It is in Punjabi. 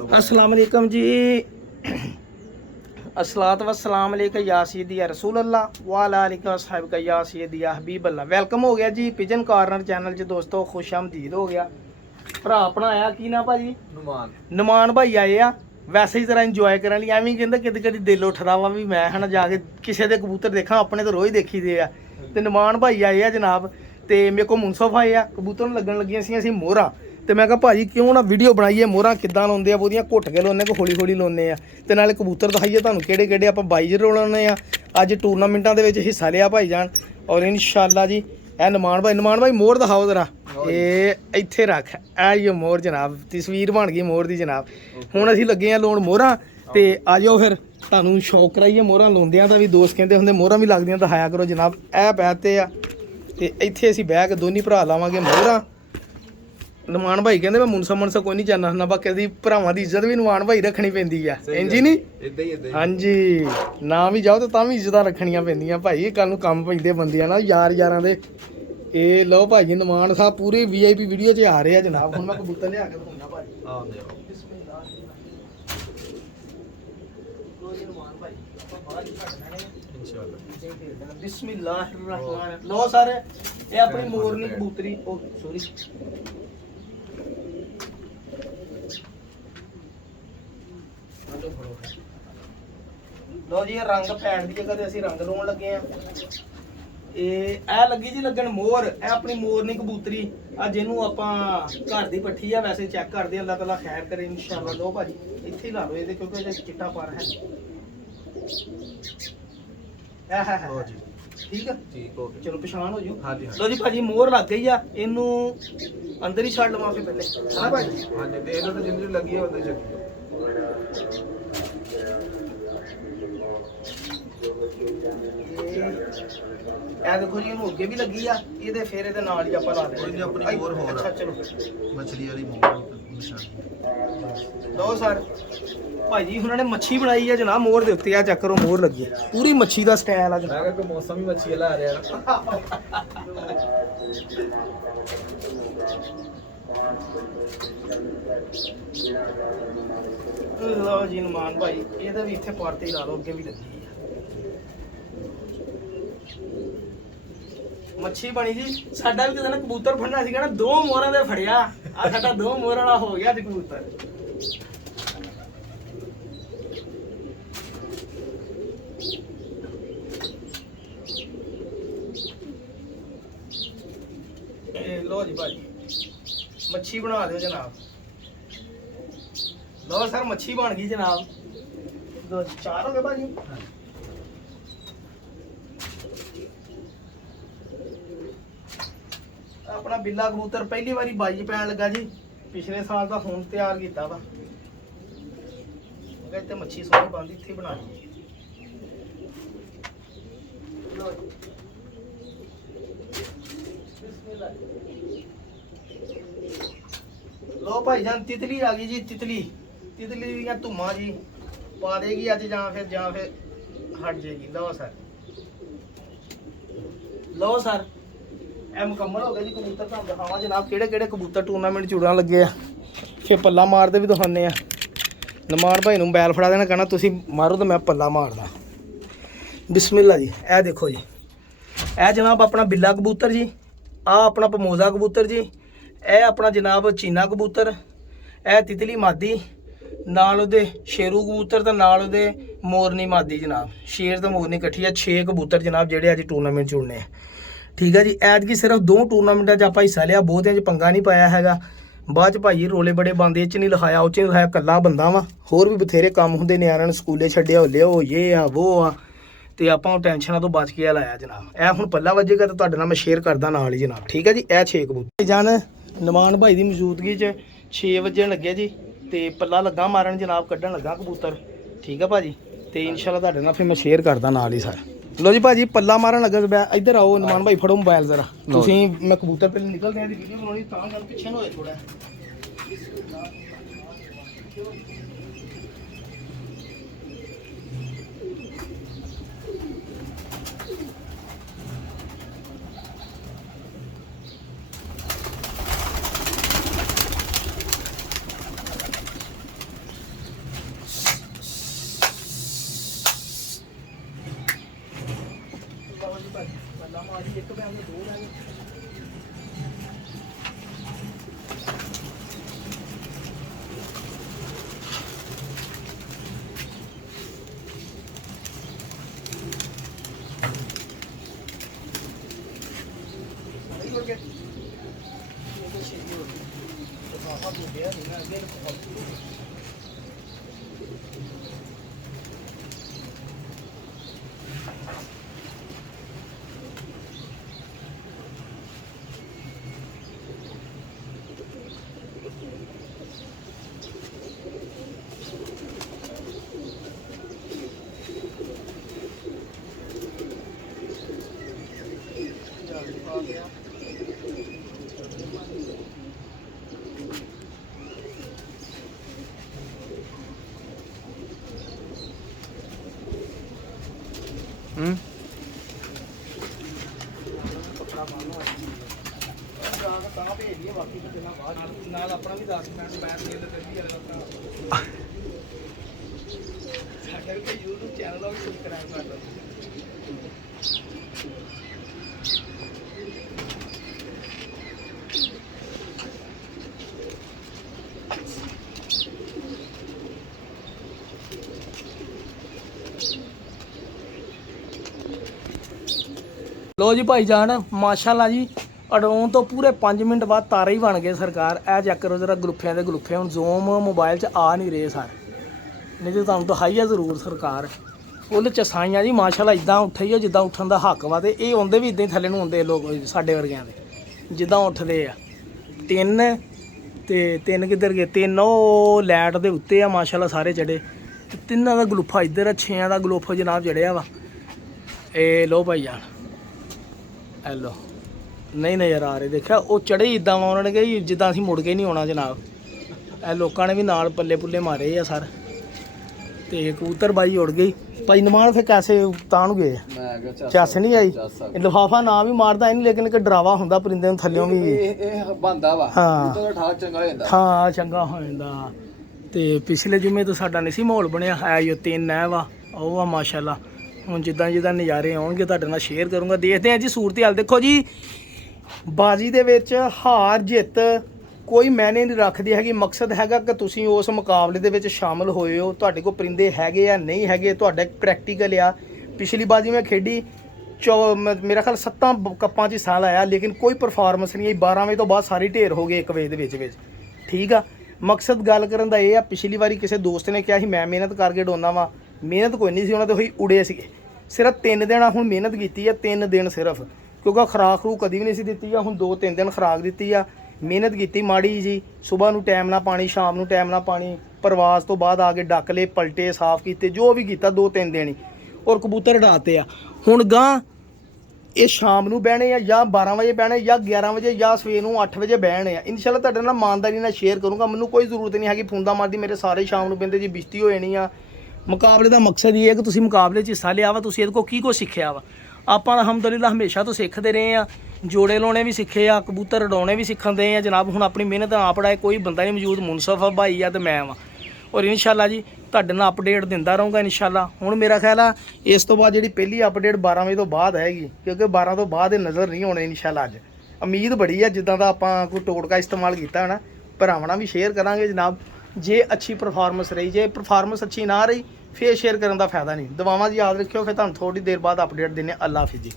अस्सलाम वालेकुम जी। अस्सलात वस्सलाम अलैका या सय्यदी या रसूल अल्लाह व अला आलिका वसहबिका या सय्यदी या हबीब अल्लाह। वेलकम हो गया जी पिजन कॉर्नर चैनल च दोस्तों, खुश आमदीद हो गया। भरा अपना आया की ना भाजी नमान भाई आए आ, वैसे ही जरा इंजॉय करन ਲਈ ਐਵੇਂ ਕਹਿੰਦਾ ਕਿਤੇ ਕਦੀ ਦਿਲ ਉੱਠਦਾ ਵਾ ਵੀ ਮੈਂ ਹਨਾ ਜਾ ਕੇ ਕਿਸੇ ਦੇ ਕਬੂਤਰ ਦੇਖਾਂ, ਆਪਣੇ ਤਾਂ ਰੋਜ਼ ਦੇਖੀਦੇ ਆ। ਤੇ ਨਮਾਨ ਭਾਈ ਆਏ ਆ ਜਨਾਬ, ਤੇ ਮੇਰੇ ਕੋਲ ਮੁਨਸਫ ਆਏ ਆ, ਕਬੂਤਰ ਨੂੰ ਲੱਗਣ ਲੱਗੀਆਂ ਸੀ ਅਸੀਂ ਮੋਹਰਾਂ। ਤੇ ਮੈਂ ਕਿਹਾ ਭਾਜੀ ਕਿਉਂ ਨਾ ਵੀਡੀਓ ਬਣਾਈਏ, ਮੋਹਰਾਂ ਕਿੱਦਾਂ ਲਾਉਂਦੇ ਆ, ਉਹਦੀਆਂ ਘੁੱਟ ਕੇ ਲਾਉਂਦੇ ਕੋ ਹੌਲੀ ਹੌਲੀ ਲਾਉਂਦੇ ਆ, ਤੇ ਨਾਲੇ ਕਬੂਤਰ ਦਿਖਾਈਏ ਤੁਹਾਨੂੰ ਕਿਹੜੇ ਕਿਹੜੇ ਆਪਾਂ ਬਾਈਜ ਰੋਲਾਉਂਦੇ ਆ। ਅੱਜ ਟੂਰਨਾਮੈਂਟਾਂ ਦੇ ਵਿੱਚ ਹਿੱਸਾ ਲਿਆ ਭਾਈ ਜਾਨ, ਔਰ ਇਨਸ਼ਾਅੱਲਾ ਜੀ ਇਹ ਨਮਾਨ ਭਾਈ ਮੋਹਰ ਦਿਖਾਓ ਜ਼ਰਾ। ਇਹ ਇੱਥੇ ਰੱਖ, ਇਹ ਮੋਹਰ ਜਨਾਬ, ਤਸਵੀਰ ਬਣ ਗਈ ਮੋਹਰ ਦੀ ਜਨਾਬ। ਹੁਣ ਅਸੀਂ ਲੱਗੇ ਆ ਲਾਉਣ ਮੋਹਰਾਂ, ਤੇ ਆ ਜਾਓ ਫਿਰ ਤੁਹਾਨੂੰ ਸ਼ੌਕ ਕਰਾਈਏ ਮੋਹਰਾਂ ਲਾਉਂਦਿਆਂ ਦਾ ਵੀ। ਦੋਸਤ ਕਹਿੰਦੇ ਹੁੰਦੇ ਮੋਹਰਾਂ ਵੀ ਲੱਗਦੀਆਂ ਦਿਖਾਇਆ ਕਰੋ ਜਨਾਬ। ਇਹ ਪੈ ਤੇ ਆ, ਤੇ ਇੱਥੇ ਅਸੀਂ ਬਹਿ ਕੇ ਦੋਨੀ ਭਰਾ ਲਾਵਾਂਗੇ ਮੋਹਰਾਂ। ਨਮਾਨ ਭਾਈ ਕਹਿੰਦੇ ਮੈਂ ਮੁਨਸਾ ਕੋਈ ਨਹੀਂ ਜਾਣਦਾ ਹੁੰਦਾ, ਬਾਕੀ ਦੀ ਭਰਾਵਾਂ ਦੀ ਇੱਜ਼ਤ ਵੀ ਨਮਾਨ ਭਾਈ ਰੱਖਣੀ ਪੈਂਦੀ ਆ, ਇੰਜ ਹੀ ਨਹੀਂ? ਹਾਂਜੀ, ਨਾ ਵੀ ਜਾਓ ਤਾਂ ਵੀ ਇੱਜ਼ਤਾਂ ਰੱਖਣੀਆਂ ਪੈਂਦੀਆਂ ਭਾਈ, ਕੱਲ ਨੂੰ ਕੰਮ ਪੈਂਦੇ ਬੰਦਿਆਂ ਨਾਲ ਯਾਰਾਂ ਦੇ। ਇਹ ਲਓ ਭਾਜੀ ਨਮਾਨ ਸਾਹਿਬ ਪੂਰੇ VIP ਵੀਡੀਓ 'ਚ ਆ ਰਹੇ ਆ ਜਨਾਬ। ਹੁਣ ਮੈਂ ਕਬੂਤਰ ਲਿਆ ਕੇ ਦਿਖਾਉਣਾ ਭਾਜੀ। ਬਿਸਮਿਲ੍ਲਾਹਿਰਰਹਿਮਾਨ। ਲਓ ਸਰ, ਇਹ ਆਪਣੀ ਮੋਰਨੀ ਕਬੂਤਰੀ, ਉਹ ਸੋਰੀ ਲਓ ਜੀ, ਇਹ ਰੰਗ ਪੈਣ ਦੀ ਜਗ੍ਹਾ ਤੇ ਅਸੀਂ ਰੰਗ ਲਾਉਣ ਲੱਗੇ ਆ। ਇਹ ਲੱਗੀ ਜੀ ਲੱਗਣ ਮੋਹਰ, ਇਹ ਆਪਣੀ ਮੋਰਨੀ ਕਬੂਤਰੀ ਆ, ਜਿਹਨੂੰ ਆਪਾਂ ਘਰ ਦੀ ਪੱਠੀ ਆ ਵੈਸੇ ਚੈੱਕ ਕਰਦੇ ਆ, ਅੱਲਾਹ ਤਾਲਾ ਖੈਰ ਕਰੇ ਇਨਸ਼ਾਅੱਲਾ। ਲਓ ਭਾਜੀ ਇੱਥੇ ਹੀ ਲਾ ਲਓ ਇਹਦੇ, ਕਿਉਂਕਿ ਇਹਦਾ ਚਿੱਟਾ ਪਰ ਹੈ। ਠੀਕ ਆ, ਚਲੋ ਪਛਾਣ ਹੋ ਜੂ। ਲਓ ਜੀ ਭਾਜੀ ਮੋਹਰ ਲੱਗ ਗਈ ਆ, ਇਹਨੂੰ ਅੰਦਰ ਹੀ ਛੱਡ ਲਵਾਂ ਫਿਰ ਪਹਿਲੇ, ਹਾਂ ਭਾਜੀ? ਹਾਂਜੀ, ਤੇ ਇਹਨਾਂ ਤੇ ਜਿੰਨੀ ਲੱਗੀ ਆ ਅੰਦਰ ਛੱਡ। ਇਹ ਦੇਖੋ ਜੀ, ਇਹਨੂੰ ਅੱਗੇ ਵੀ ਲੱਗੀ ਆ, ਇਹਦੇ ਫਿਰ ਇਹਦੇ ਨਾਲ ਹੀ ਆਪਾਂ ਲਾ ਦੇਣੀ ਆਪਣੀ ਮੋਹਰ। ਹੋਰ ਅੱਛਾ ਚਲੋ, ਮੱਛਲੀ ਵਾਲੀ ਮੋਹਰ ਨਿਸ਼ਾਨ। ਲਓ ਸਰ, ਭਾਜੀ ਉਹਨਾਂ ਨੇ ਮੱਛੀ ਬਣਾਈ ਆ ਜਨਾਬ ਮੋਹਰ ਦੇ ਉੱਤੇ, ਆ ਚੈੱਕ ਕਰੋ ਮੋਹਰ ਲੱਗੀ ਪੂਰੀ ਮੱਛੀ ਦਾ ਸਟਾਈਲ ਆ ਜਨਾਬ। ਮੈਂ ਕਿਹਾ ਮੌਸਮ ਹੀ ਮੱਛੀ ਵਾਲਾ ਆ ਰਿਹਾ ਲਓ ਜੀ ਨਮਾਨ ਭਾਈ, ਇਹਦਾ ਵੀ ਇੱਥੇ ਪਾਰ ਤੇ ਹੀ ਲਾ ਲਓ, ਅੱਗੇ ਵੀ ਲੱਗੀ ਆ ਮੱਛੀ ਬਣੀ ਜੀ। ਸਾਡਾ ਵੀ ਕਿਸੇ ਨੇ ਕਬੂਤਰ ਫੜਨਾ ਸੀਗਾ ਨਾ, 2 ਮੋਹਰਾਂ ਦੇ ਫੜਿਆ, ਆ ਸਾਡਾ 2 ਮੋਹਰਾਂ ਵਾਲਾ ਹੋ ਗਿਆ ਜੀ ਕਬੂਤਰ। ਲਓ ਜੀ ਭਾਜੀ ਮੱਛੀ ਬਣਾ ਦਿਓ ਜਨਾਬ। ਲਓ ਸਰ ਮੱਛੀ ਬਣ ਗਈ ਜਨਾਬ। 4 ਹੋ ਗਏ ਭਾਜੀ। ਆਪਣਾ ਬਿੱਲਾ ਕਬੂਤਰ ਪਹਿਲੀ ਵਾਰੀ ਬਾਜੀ ਪੈਣ ਲੱਗਾ ਜੀ, ਪਿਛਲੇ ਸਾਲ ਦਾ ਹੁਣ ਤਿਆਰ ਕੀਤਾ ਵਾ। ਅਗਰ ਇੱਥੇ ਮੱਛੀ ਸੋਹਣੀ ਬਣਦੀ ਇੱਥੇ ਬਣਾ ਲਈ। ਲੋ ਭਾਈ ਜਾਨ ਤਿਤਲੀ ਆ ਗਈ ਜੀ, ਤਿਤਲੀ ਦੀਆਂ ਧੁੰਮਾਂ ਜੀ ਪਾ ਦੇਗੀ ਅੱਜ, ਜਾਂ ਫਿਰ ਹਟ ਜਾਏਗੀ। ਲਓ ਸਰ ਇਹ ਮੁਕੰਮਲ ਹੋ ਗਿਆ ਜੀ ਕਬੂਤਰ। ਤੁਹਾਨੂੰ ਦਿਖਾਵਾਂ ਜਨਾਬ ਕਿਹੜੇ ਕਿਹੜੇ ਕਬੂਤਰ ਟੂਰਨਾਮੈਂਟ ਚ ਉਡਣ ਲੱਗੇ ਆ, ਫਿਰ ਪੱਲਾ ਮਾਰਦੇ ਵੀ ਦਿਖਾਉਂਦੇ ਆ। ਨਮਾਨ ਭਾਈ ਨੂੰ ਬੈਲ ਫੜਾ ਦੇਣਾ, ਕਹਿਣਾ ਤੁਸੀਂ ਮਾਰੋ ਤਾਂ ਮੈਂ ਪੱਲਾ ਮਾਰਦਾ। ਬਿਸਮਿਲ੍ਲਾ ਜੀ। ਇਹ ਦੇਖੋ ਜੀ, ਇਹ ਜਨਾਬ ਆਪਣਾ ਬਿੱਲਾ ਕਬੂਤਰ ਜੀ, ਆਹ ਆਪਣਾ ਪਮੋਜ਼ਾ ਕਬੂਤਰ ਜੀ, ਇਹ ਆਪਣਾ ਜਨਾਬ ਚੀਨਾ ਕਬੂਤਰ, ਇਹ ਤਿਤਲੀ ਮਾਦੀ, ਨਾਲ ਉਹਦੇ ਸ਼ੇਰੂ ਕਬੂਤਰ ਤੇ ਨਾਲ ਉਹਦੇ ਮੋਰਨੀ ਮਾਦੀ ਜਨਾਬ। ਸ਼ੇਰ ਤੇ ਮੋਰਨੀ ਇਕੱਠੀ ਆ। 6 ਕਬੂਤਰ ਜਨਾਬ ਜਿਹੜੇ ਅੱਜ ਟੂਰਨਾਮੈਂਟ 'ਚ ਉੜਨੇ ਆ। ਠੀਕ ਹੈ ਜੀ, ਐਤਕੀ ਸਿਰਫ 2 ਟੂਰਨਾਮੈਂਟਾਂ 'ਚ ਆਪਾਂ ਹਿੱਸਾ ਲਿਆ, ਬਹੁਤਿਆਂ 'ਚ ਪੰਗਾ ਨਹੀਂ ਪਾਇਆ ਹੈਗਾ। ਬਾਅਦ 'ਚ ਭਾਈ ਰੋਲੇ ਬੜੇ ਬੰਦੇ, 'ਚ ਨਹੀਂ ਲਿਖਾਇਆ, ਉਹ 'ਚ ਨਹੀਂ ਲਿਖਾਇਆ, ਇਕੱਲਾ ਬੰਦਾ ਵਾ। ਹੋਰ ਵੀ ਬਥੇਰੇ ਕੰਮ ਹੁੰਦੇ, ਨਿਆਣਿਆਂ ਨੂੰ ਸਕੂਲੇ ਛੱਡਿਆ, ਲਿਓ ਇਹ ਆ ਉਹ ਆ, ਤੇ ਆਪਾਂ ਉਹ ਟੈਨਸ਼ਨਾਂ ਤੋਂ ਬਚ ਕੇ ਲਾਇਆ ਜਨਾਬ। ਇਹ ਹੁਣ ਪੱਲਾ ਵੱਜੇਗਾ ਤਾਂ ਤੁਹਾਡੇ ਨਾਲ ਮੈਂ ਸ਼ੇਅਰ ਕਰਦਾ ਨਾਲ ਹੀ ਜਨਾਬ। ਠੀਕ ਹੈ ਜੀ, ਇਹ 6 ਕਬੂਤਰ ਜਾਨ ਨਮਾਨ ਭਾਈ ਦੀ ਮੌਜੂਦਗੀ 'ਚ 6 ਵਜੇ ਲੱਗੇ ਜੀ, ਤੇ ਪੱਲਾ ਲੱਗਾ ਮਾਰਨ ਜਨਾਬ, ਕੱਢਣ ਲੱਗਾ ਕਬੂਤਰ। ਠੀਕ ਆ ਭਾਜੀ, ਤੇ ਇਨਸ਼ਾਅੱਲਾ ਤੁਹਾਡੇ ਨਾਲ ਫਿਰ ਮੈਂ ਸ਼ੇਅਰ ਕਰਦਾ ਨਾਲ ਹੀ ਸਰ। ਲੋ ਜੀ ਭਾਜੀ ਪੱਲਾ ਮਾਰਨ ਲੱਗਾ, ਇੱਧਰ ਆਓ ਨਮਾਨ ਭਾਈ, ਫੜੋ ਮੋਬਾਈਲ ਜ਼ਰਾ ਤੁਸੀਂ। ਮੈਂ ਕਬੂਤਰ ਪਹਿਲੇ ਨਿਕਲਦੇ ਆ ਦੀ ਵੀਡੀਓ ਬਣਾਉਣੀ, ਤਾਂ ਗੱਲ ਪਿੱਛੇ ਨੂੰ ਹੋਏ ਥੋੜਾ। ਨਾਲ ਆਪਣਾ ਵੀ 10 ਮਿੰਟ ਬੈਠ ਕੇ ਤੇ ਸਾਡੇ ਵੀ YouTube ਚੈਨਲ ਨੂੰ ਸਬਸਕ੍ਰਾਈਬ ਕਰ ਲਓ। ਲੋ ਜੀ ਭਾਈ ਜਾਨ ਮਾਸ਼ਾਅੱਲਾ ਜੀ ਅਡਾਉਣ ਤੋਂ ਪੂਰੇ 5 ਮਿੰਟ ਬਾਅਦ ਤਾਰੇ ਹੀ ਬਣ ਗਏ ਸਰਕਾਰ। ਇਹ ਚੈੱਕ ਕਰੋ ਜਰਾ ਗਲੁੱਫਿਆਂ ਦੇ ਗਲੁੱਫੇ ਹੁਣ ਜ਼ੂਮ ਮੋਬਾਈਲ 'ਚ ਆ ਨਹੀਂ ਰਹੇ ਸਰ, ਨਹੀਂ ਤੇ ਤੁਹਾਨੂੰ ਦਿਖਾਈ ਆ ਜ਼ਰੂਰ ਸਰਕਾਰ। ਉਹਦੇ 'ਚ ਸਾਈਆਂ ਜੀ ਮਾਸ਼ਾਅੱਲਾ ਇਦਾਂ ਉੱਠੀ ਆ ਜਿੱਦਾਂ ਉੱਠਣ ਦਾ ਹੱਕ ਵਾ, ਤੇ ਇਹ ਆਉਂਦੇ ਵੀ ਇਦਾਂ ਹੀ ਥੱਲੇ ਨੂੰ ਆਉਂਦੇ ਲੋਕ ਸਾਡੇ ਵਰਗਿਆਂ ਦੇ ਜਿੱਦਾਂ ਉੱਠਦੇ ਆ। ਤਿੰਨ ਕਿੱਧਰ ਗਏ? 3 ਉਹ ਲਾਈਟ ਦੇ ਉੱਤੇ ਆ ਮਾਸ਼ਾਅੱਲਾ ਸਾਰੇ ਚੜੇ, ਤੇ 3 ਦਾ ਗਲੁੱਫਾ ਇੱਧਰ ਆ, 6 ਦਾ ਗਲੁੱਫਾ ਜਨਾਬ ਚੜਿਆ ਵਾ। ਇਹ ਲੋ ਭਾਈ ਜਾਨ ਇਹ ਲੋ ਨਹੀਂ ਨਜ਼ਰ ਆ ਰਹੇ, ਦੇਖਿਆ ਉਹ ਚੜੇ ਇਦਾਂ ਵਾ ਉਹਨਾਂ ਨੇ ਕਿ ਜਿੱਦਾਂ ਅਸੀਂ ਮੁੜ ਕੇ ਨਹੀਂ ਆਉਣਾ ਜਨਾਬ। ਇਹ ਲੋਕਾਂ ਨੇ ਵੀ ਨਾਲ ਪੱਲੇ ਪੁੱਲੇ ਮਾਰੇ ਆ ਸਰ, ਤੇ ਕਬੂਤਰ ਬਾਈ ਉੜ ਗਈ। ਭਾਈ ਨਮਾਨ ਫਿਰ ਕੈਸੇ ਤਾਂ ਨੂੰ ਗਏ? ਚੱਸ ਨਹੀਂ ਆਈ, ਲਿਫਾਫਾ ਨਾ ਵੀ ਮਾਰਦਾ ਇਹਨੂੰ, ਲੇਕਿਨ ਇੱਕ ਡਰਾਵਾ ਹੁੰਦਾ ਪਰਿੰਦੇ ਨੂੰ ਥੱਲਿਓਂ ਵੀ ਇਹ ਬੰਦਾ ਵਾ। ਹਾਂ ਚੰਗਾ ਹੋ ਜਾਂਦਾ, ਹਾਂ ਚੰਗਾ ਹੋ ਜਾਂਦਾ। ਤੇ ਪਿਛਲੇ ਜੁਮੇ ਤੋਂ ਸਾਡਾ ਨਹੀਂ ਸੀ ਮਾਹੌਲ ਬਣਿਆ ਹੈ, ਜੋ 3 ਹੈ ਵਾ ਉਹ ਆ ਮਾਸ਼ਾਅੱਲਾ। ਹੁਣ ਜਿੱਦਾਂ ਨਜ਼ਾਰੇ ਆਉਣਗੇ ਤੁਹਾਡੇ ਨਾਲ ਸ਼ੇਅਰ ਕਰੂੰਗਾ। ਦੇਖਦੇ ਹਾਂ ਜੀ ਸੂਰਤ ਹਾਲ। ਦੇਖੋ ਜੀ ਬਾਜੀ ਦੇ ਵਿੱਚ ਹਾਰ ਜਿੱਤ ਕੋਈ ਮਾਇਨੇ ਨਹੀਂ ਰੱਖਦੀ ਹੈਗੀ, ਮਕਸਦ ਹੈਗਾ ਕਿ ਤੁਸੀਂ ਉਸ ਮੁਕਾਬਲੇ ਦੇ ਵਿੱਚ ਸ਼ਾਮਲ ਹੋਏ ਹੋ, ਤੁਹਾਡੇ ਕੋਲ ਪਰਿੰਦੇ ਹੈਗੇ ਆ ਨਹੀਂ ਹੈਗੇ, ਤੁਹਾਡਾ ਪ੍ਰੈਕਟੀਕਲ ਆ। ਪਿਛਲੀ ਬਾਜੀ ਮੈਂ ਖੇਡੀ ਮੇਰਾ ਖਿਆਲ 7 ਕੱਪਾਂ 'ਚ ਹਿੱਸਾ ਲਾਇਆ, ਲੇਕਿਨ ਕੋਈ ਪਰਫਾਰਮੈਂਸ ਨਹੀਂ ਆਈ। 12 ਵਜੇ ਤੋਂ ਬਾਅਦ ਸਾਰੇ ਢੇਰ ਹੋ ਗਏ 1 ਵਜੇ ਦੇ ਵਿੱਚ ਠੀਕ ਆ। ਮਕਸਦ ਗੱਲ ਕਰਨ ਦਾ ਇਹ ਆ, ਪਿਛਲੀ ਵਾਰੀ ਕਿਸੇ ਦੋਸਤ ਨੇ ਕਿਹਾ ਸੀ ਮੈਂ ਮਿਹਨਤ ਕਰਕੇ ਡੋਨਾ ਵਾ, ਮਿਹਨਤ ਕੋਈ ਨਹੀਂ ਸੀ, ਉਹਨਾਂ ਤੇ ਉਹੀ ਉੜੇ ਸੀਗੇ। ਸਿਰਫ 3 ਦਿਨ ਹੁਣ ਮਿਹਨਤ ਕੀਤੀ ਆ, 3 ਦਿਨ ਸਿਰਫ, ਕਿਉਂਕਿ ਖੁਰਾਕ ਖਰੂ ਕਦੀ ਵੀ ਨਹੀਂ ਸੀ ਦਿੱਤੀ ਆ। ਹੁਣ 2-3 ਦਿਨ ਖੁਰਾਕ ਦਿੱਤੀ ਆ, ਮਿਹਨਤ ਕੀਤੀ ਮਾੜੀ ਜੀ। ਸਵੇਰ ਨੂੰ ਟਾਈਮ ਨਾਲ ਪਾਣੀ, ਸ਼ਾਮ ਨੂੰ ਟਾਈਮ ਨਾਲ ਪਾਣੀ, ਪ੍ਰਵਾਸ ਤੋਂ ਬਾਅਦ ਆ ਕੇ ਡੱਕ ਲਏ, ਪਲਟੇ, ਸਾਫ਼ ਕੀਤੇ, ਜੋ ਵੀ ਕੀਤਾ 2-3 ਦਿਨ ਹੀ, ਔਰ ਕਬੂਤਰ ਉਡਾਤੇ ਆ। ਹੁਣ ਗਾਂ ਇਹ ਸ਼ਾਮ ਨੂੰ ਬਹਿਣੇ ਆ, ਜਾਂ 12 ਵਜੇ ਬਹਿਣੇ, ਜਾਂ 11 ਵਜੇ, ਜਾਂ ਸਵੇਰ ਨੂੰ 8 ਵਜੇ ਬਹਿਣੇ ਆ। ਇਨਸ਼ਾਅੱਲਾ ਤੁਹਾਡੇ ਨਾਲ ਇਮਾਨਦਾਰੀ ਨਾਲ ਸ਼ੇਅਰ ਕਰੂੰਗਾ। ਮੈਨੂੰ ਕੋਈ ਜ਼ਰੂਰਤ ਨਹੀਂ ਹੈਗੀ ਫੂੰਦਾ ਮਾਰਦੀ, ਮੇਰੇ ਸਾਰੇ ਸ਼ਾਮ ਨੂੰ ਬਹਿੰਦੇ ਜੀ, ਬਿਸਤੀ ਹੋ ਜਾਣੀ ਆ। ਮੁਕਾਬਲੇ ਦਾ ਮਕਸਦ ਇਹ ਹੈ ਕਿ ਤੁਸੀਂ ਮੁਕਾਬਲੇ 'ਚ ਹਿੱਸਾ ਲਿਆ ਵਾ, ਤੁਸੀਂ ਇਹਦੇ ਕੋਲ ਕੀ ਕੁਛ ਸਿੱਖਿਆ ਵਾ। ਆਪਾਂ ਅਲਹਮਦੁਲਿਲਾ ਹਮੇਸ਼ਾ ਤੋਂ ਸਿੱਖਦੇ ਰਹੇ ਆ, ਜੋੜੇ ਲਾਉਣੇ ਵੀ ਸਿੱਖੇ ਆ, ਕਬੂਤਰ ਉਡਾਉਣੇ ਵੀ ਸਿੱਖਣ ਦੇ ਆ ਜਨਾਬ। ਹੁਣ ਆਪਣੀ ਮਿਹਨਤ ਆਪ ਉਡਾਏ, ਕੋਈ ਬੰਦਾ ਨਹੀਂ ਮੌਜੂਦ, ਮੁਨਸਫ ਭਾਈ ਆ ਤੇ ਮੈਂ ਵਾਂ। ਔਰ ਇਨਸ਼ਾਅੱਲਾ ਜੀ ਤੁਹਾਡੇ ਨਾਲ ਅਪਡੇਟ ਦਿੰਦਾ ਰਹੂੰਗਾ ਇਨਸ਼ਾਅੱਲਾ। ਹੁਣ ਮੇਰਾ ਖਿਆਲ ਆ ਇਸ ਤੋਂ ਬਾਅਦ ਜਿਹੜੀ ਪਹਿਲੀ ਅਪਡੇਟ 12 ਵਜੇ ਤੋਂ ਬਾਅਦ ਆਏਗੀ, ਕਿਉਂਕਿ 12 ਤੋਂ ਬਾਅਦ ਇਹ ਨਜ਼ਰ ਨਹੀਂ ਆਉਣੇ ਇਨਸ਼ਾਅੱਲਾ। ਅੱਜ ਉਮੀਦ ਬੜੀ ਆ ਜਿੱਦਾਂ ਦਾ ਆਪਾਂ ਕੋਈ ਟੋਟਕਾ ਇਸਤੇਮਾਲ ਕੀਤਾ ਨਾ, ਭਰਾਵਾਂ ਵੀ ਸ਼ੇਅਰ ਕਰਾਂਗੇ ਜਨਾਬ। ਜੇ ਅੱਛੀ ਪਰਫਾਰਮੈਂਸ ਰਹੀ, ਜੇ ਪਰਫਾਰਮੈਂਸ ਅੱਛੀ ਨਾ ਰਹੀ, ਫੇਰ ਸ਼ੇਅਰ ਕਰਨ ਦਾ ਫਾਇਦਾ ਨਹੀਂ। ਦੁਆਵਾਂ ਜੀ ਯਾਦ ਰੱਖਿਓ, ਫਿਰ ਤੁਹਾਨੂੰ ਥੋੜੀ ਦੇਰ ਬਾਅਦ ਅਪਡੇਟ ਦਿੰਨੇ। ਅੱਲਾ ਹਾਫਿਜ਼ ਜੀ।